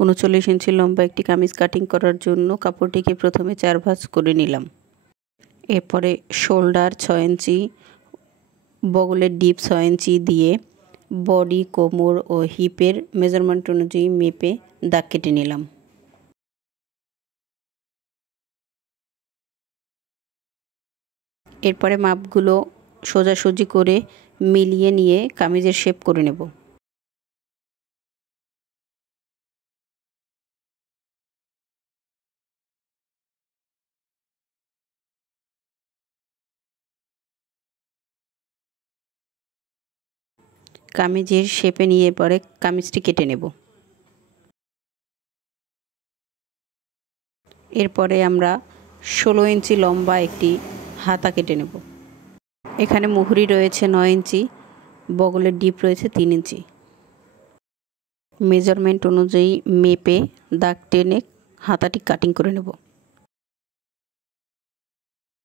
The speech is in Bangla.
39 ইঞ্চি লম্বা একটি কামিজ কাটিং করার জন্য কাপড়টিকে প্রথমে 4 ভাঁজ করে নিলাম। এরপরে শোল্ডার 6 ইঞ্চি, বগলের ডিপ 6 ইঞ্চি দিয়ে বডি, কোমর ও হিপের মেজারমেন্ট অনুযায়ী মেপে দাগ কেটে নিলাম। এরপরে মাপগুলো সোজাসুজি করে মিলিয়ে নিয়ে কামিজের শেপ করে নেব। কামিজের শেপে নিয়ে পরে কামিজটি কেটে নেব। এরপরে আমরা 16 ইঞ্চি লম্বা একটি হাতা কেটে নেব। এখানে মুহুরি রয়েছে 9 ইঞ্চি, বগলের ডিপ রয়েছে 3 ইঞ্চি। মেজারমেন্ট অনুযায়ী মেপে দাগ টেনে হাতাটি কাটিং করে নেব।